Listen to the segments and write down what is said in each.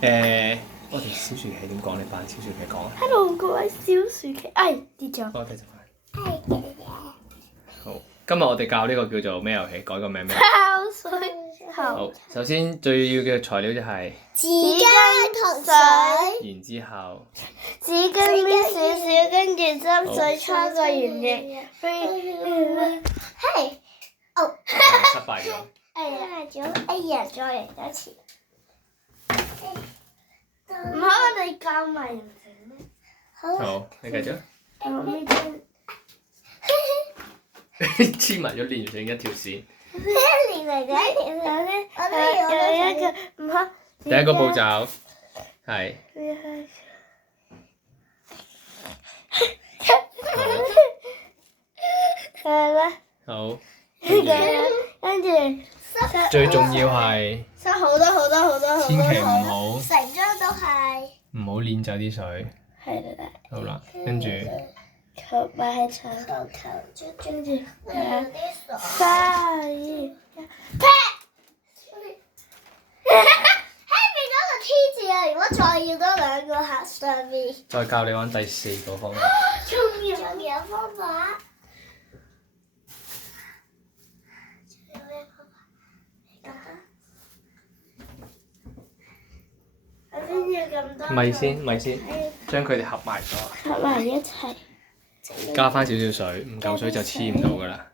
我哋小薯茄點講？你扮小薯茄講啊。Hello，各位小薯茄，跌咗。我繼續翻。好，今日我哋教呢個叫做咩遊戲？改個名咩？泡水好，首先最要嘅材料就係紙巾同水，然之後紙巾搣少少，跟住斟水搓個圓形。嘿，失敗咗。哎呀，再嚟多次。唔可我哋教埋人整咩？好，你繼續。我搣張黐埋咗連成一條線。連嚟嘅，有一個唔好。第一個步驟係係啦，好，跟住最重要係塞好多好多好多好多。千祈唔成張都係。好攣走啲水。係啦，好啦，跟住佢擺喺床，跟住三二一，變咗個 T 字啊！如果再要多兩個喺上面，再教你玩第四個方法。仲有方法？仲有咩方法？你我先要咁多。咪先，將佢哋合埋咗，合埋一齊。加翻少少水，唔夠水就黐唔到噶啦。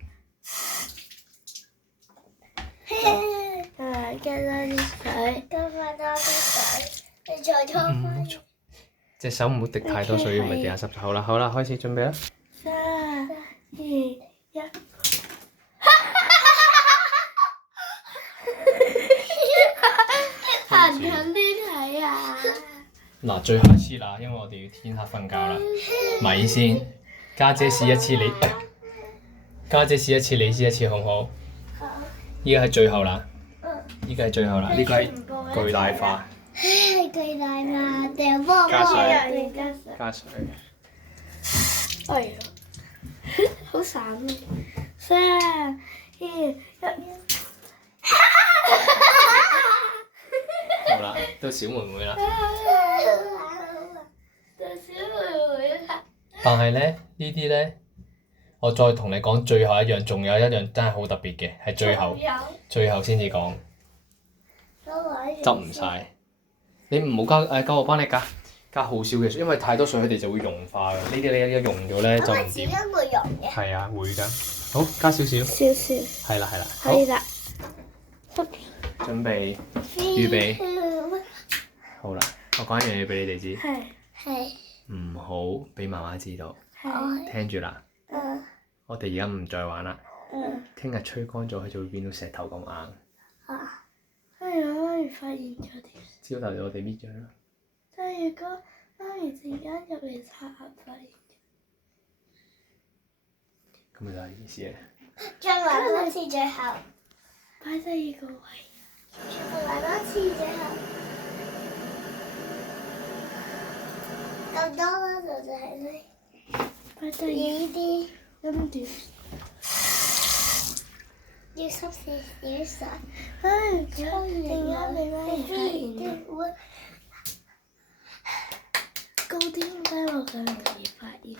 加多啲水，加翻多啲水，你再拖翻。隻手唔好滴太多水，唔係地下濕咗。好啦，開始準備啦。三二一。行近啲睇啊！嗱，最後一次啦，因為我哋要天黑瞓覺啦。咪先，家姐試一次你，家姐試一次你試一次，好唔好？依家係最後啦，呢個係最後啦，呢個係巨大化。巨大嘛，掉波加水加水。加水。哎呀，好散啊！三二一。好啦，到小妹妹啦。到小妹妹啦。但係咧，呢啲咧，我再同你講最後一樣，仲有一樣真係好特別嘅，係最後先至講，執唔晒。你唔好加，我幫你加好少嘅水，因為太多水佢哋就會溶化嘅。呢啲你一溶咗咧就唔掂。紙巾會溶嘅。係啊，會㗎。好，加少少。少少。係啦。可以啦。準備，預備。好啦，我講一樣嘢俾你哋知，係。唔好俾媽媽知道。聽住啦。我哋而家唔再玩啦。聽日吹乾咗，佢就會變到石頭咁硬。哎呀，媽咪發現咗條。朝頭早我哋搣咗啦。但係如果媽咪陣間入嚟刷牙發現咗，咁咪就係意思咧。再玩多次最後。擺第二個位。全部玩多次最後。咁多啦，就係呢。擺第二啲。跟住。要濕少少水。唉，點解俾媽咪發現？高啲低落咁容易發現。